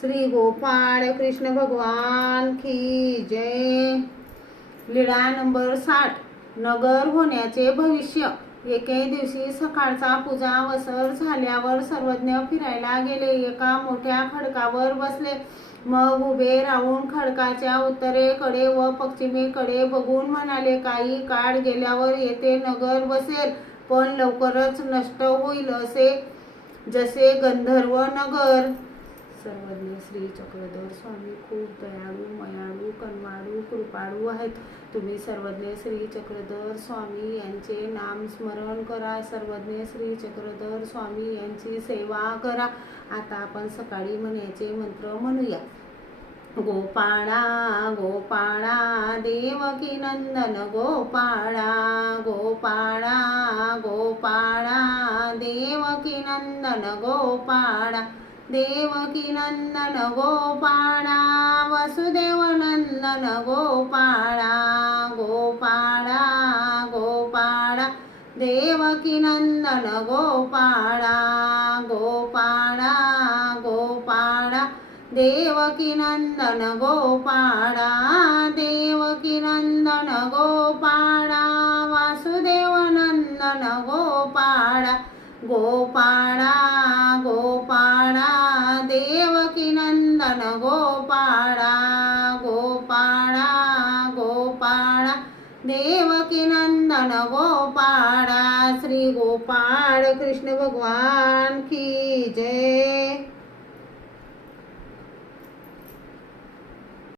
श्री गोपाळ कृष्ण भगवान की जय। लीळा नंबर 60। नगर होण्याचे भविष्य। एके दिवशी सकाळचा पूजा अवसर झाल्यावर सर्वज्ञ फिरायला गेले। एका मोठ्या खडकावर बसले। मग उभे राहून खडकाच्या उत्तरेकडे व पश्चिमेकडे बघून म्हणाले, काही काळ गेल्यावर येथे नगर बसेल, पण लवकरच नष्ट होईल, असे जसे गंधर्व नगर। सर्वज्ञ श्री चक्रधर स्वामी खूप दयाळू, मयाळू, कनवाळू, कृपाळू आहेत। तुम्ही सर्वज्ञ श्री चक्रधर स्वामी यांचे नाम स्मरण करा। सर्वज्ञ श्री चक्रधर स्वामी यांची सेवा करा। आता आपण सकाळी म्हणायचे मंत्र म्हणूया। गोपाळा गोपाळा देवकी नंदन गोपाळा, गोपाळा गोपाळा देवकी नंदन गोपाळा, देवकी नंदन गोपाळा, वसुदेव नंदन गोपाळा, गोपाळा गोपाळा देवकी नंदन गोपाळा, गोपाळा गोपाळा देवकी नंदन गोपाळा, देवकी नंदन गोपाळा, वासुदेव नंदन गोपाळा, गोपाळा गोपाळा देवकी नंदन गोपाळा, गोपाळा गोपाळा देवकी नंदन गोपाळा। श्री गोपाळ कृष्ण भगवान की